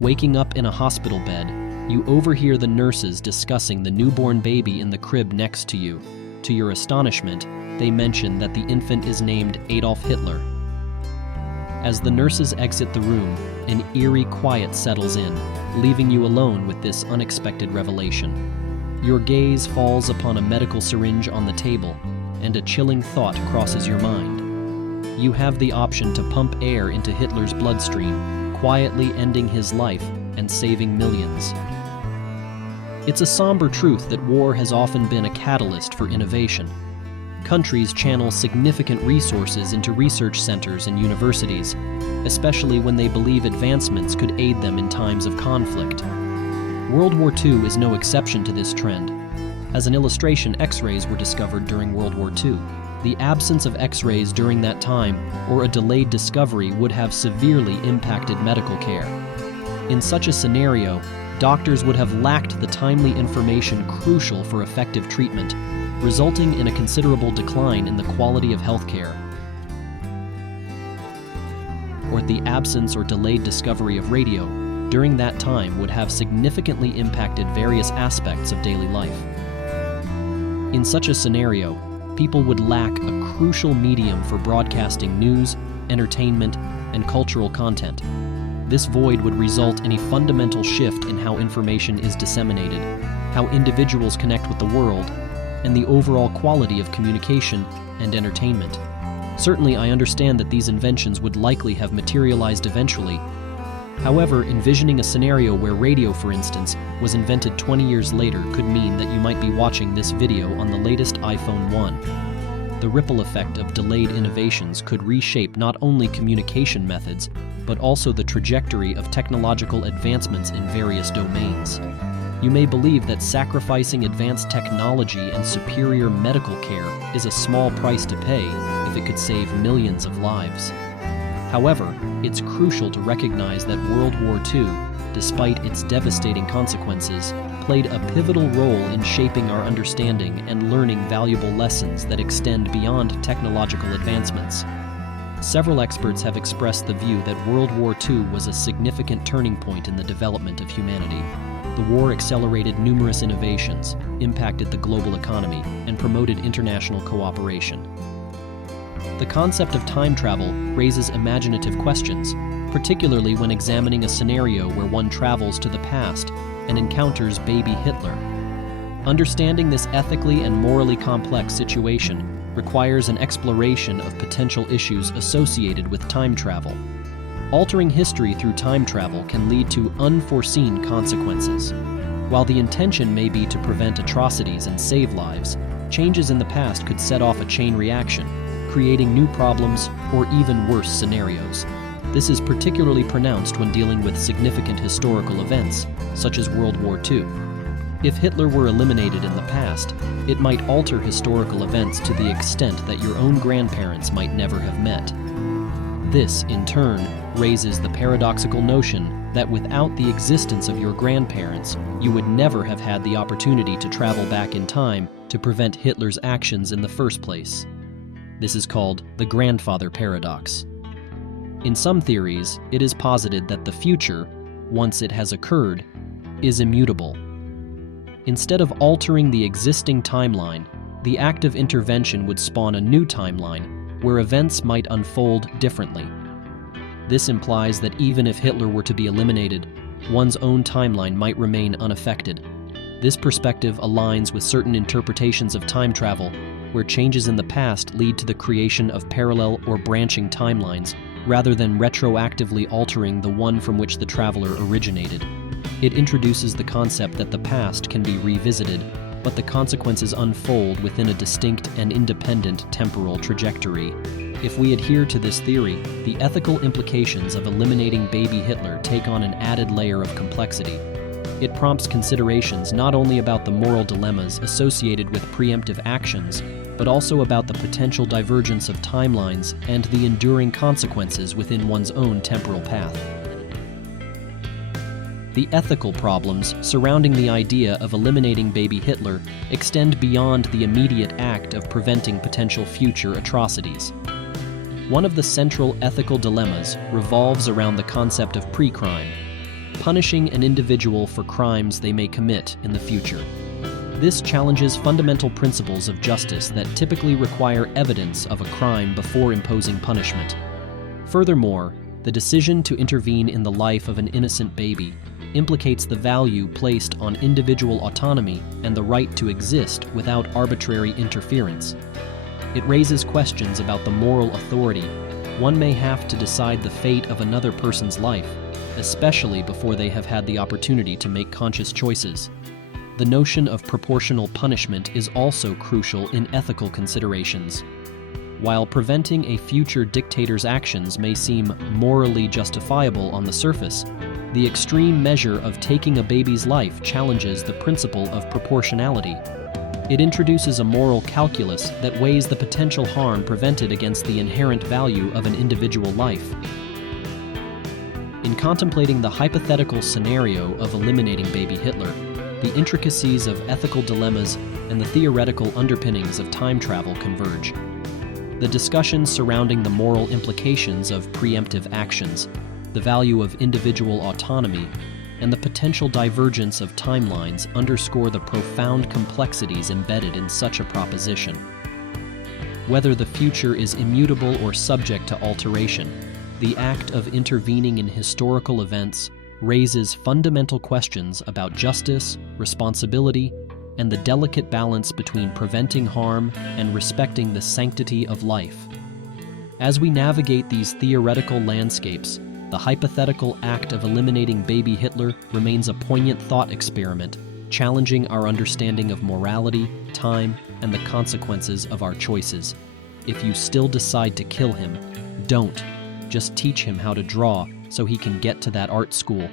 Waking up in a hospital bed, you overhear the nurses discussing the newborn baby in the crib next to you. To your astonishment, they mention that the infant is named Adolf Hitler. As the nurses exit the room, an eerie quiet settles in, leaving you alone with this unexpected revelation. Your gaze falls upon a medical syringe on the table, and a chilling thought crosses your mind. You have the option to pump air into Hitler's bloodstream, quietly ending his life and saving millions. It's a somber truth that war has often been a catalyst for innovation. Countries channel significant resources into research centers and universities, especially when they believe advancements could aid them in times of conflict. World War II is no exception to this trend. As an illustration, X-rays were discovered during World War II. The absence of X-rays during that time, or a delayed discovery, would have severely impacted medical care. In such a scenario, doctors would have lacked the timely information crucial for effective treatment, resulting in a considerable decline in the quality of healthcare. Or the absence or delayed discovery of radio during that time would have significantly impacted various aspects of daily life. In such a scenario, people would lack a crucial medium for broadcasting news, entertainment, and cultural content. This void would result in a fundamental shift in how information is disseminated, how individuals connect with the world, and the overall quality of communication and entertainment. Certainly, I understand that these inventions would likely have materialized eventually. However, envisioning a scenario where radio, for instance, was invented 20 years later could mean that you might be watching this video on the latest iPhone 1. The ripple effect of delayed innovations could reshape not only communication methods, but also the trajectory of technological advancements in various domains. You may believe that sacrificing advanced technology and superior medical care is a small price to pay if it could save millions of lives. However, it's crucial to recognize that World War II, despite its devastating consequences, played a pivotal role in shaping our understanding and learning valuable lessons that extend beyond technological advancements. Several experts have expressed the view that World War II was a significant turning point in the development of humanity. The war accelerated numerous innovations, impacted the global economy, and promoted international cooperation. The concept of time travel raises imaginative questions, particularly when examining a scenario where one travels to the past and encounters baby Hitler. Understanding this ethically and morally complex situation requires an exploration of potential issues associated with time travel. Altering history through time travel can lead to unforeseen consequences. While the intention may be to prevent atrocities and save lives, changes in the past could set off a chain reaction, creating new problems or even worse scenarios. This is particularly pronounced when dealing with significant historical events, such as World War II. If Hitler were eliminated in the past, it might alter historical events to the extent that your own grandparents might never have met. This, in turn, raises the paradoxical notion that without the existence of your grandparents, you would never have had the opportunity to travel back in time to prevent Hitler's actions in the first place. This is called the grandfather paradox. In some theories, it is posited that the future, once it has occurred, is immutable. Instead of altering the existing timeline, the act of intervention would spawn a new timeline where events might unfold differently. This implies that even if Hitler were to be eliminated, one's own timeline might remain unaffected. This perspective aligns with certain interpretations of time travel, where changes in the past lead to the creation of parallel or branching timelines, rather than retroactively altering the one from which the traveler originated. It introduces the concept that the past can be revisited, but the consequences unfold within a distinct and independent temporal trajectory. If we adhere to this theory, the ethical implications of eliminating baby Hitler take on an added layer of complexity. It prompts considerations not only about the moral dilemmas associated with preemptive actions, but also about the potential divergence of timelines and the enduring consequences within one's own temporal path. The ethical problems surrounding the idea of eliminating baby Hitler extend beyond the immediate act of preventing potential future atrocities. One of the central ethical dilemmas revolves around the concept of pre-crime. punishing an individual for crimes they may commit in the future. This challenges fundamental principles of justice that typically require evidence of a crime before imposing punishment. Furthermore, the decision to intervene in the life of an innocent baby implicates the value placed on individual autonomy and the right to exist without arbitrary interference. It raises questions about the moral authority one may have to decide the fate of another person's life, especially before they have had the opportunity to make conscious choices. The notion of proportional punishment is also crucial in ethical considerations. While preventing a future dictator's actions may seem morally justifiable on the surface, the extreme measure of taking a baby's life challenges the principle of proportionality. It introduces a moral calculus that weighs the potential harm prevented against the inherent value of an individual life. In contemplating the hypothetical scenario of eliminating baby Hitler, the intricacies of ethical dilemmas and the theoretical underpinnings of time travel converge. The discussions surrounding the moral implications of preemptive actions, the value of individual autonomy, and the potential divergence of timelines underscore the profound complexities embedded in such a proposition. Whether the future is immutable or subject to alteration, the act of intervening in historical events raises fundamental questions about justice, responsibility, and the delicate balance between preventing harm and respecting the sanctity of life. As we navigate these theoretical landscapes, the hypothetical act of eliminating baby Hitler remains a poignant thought experiment, challenging our understanding of morality, time, and the consequences of our choices. If you still decide to kill him, don't. Just teach him how to draw so he can get to that art school.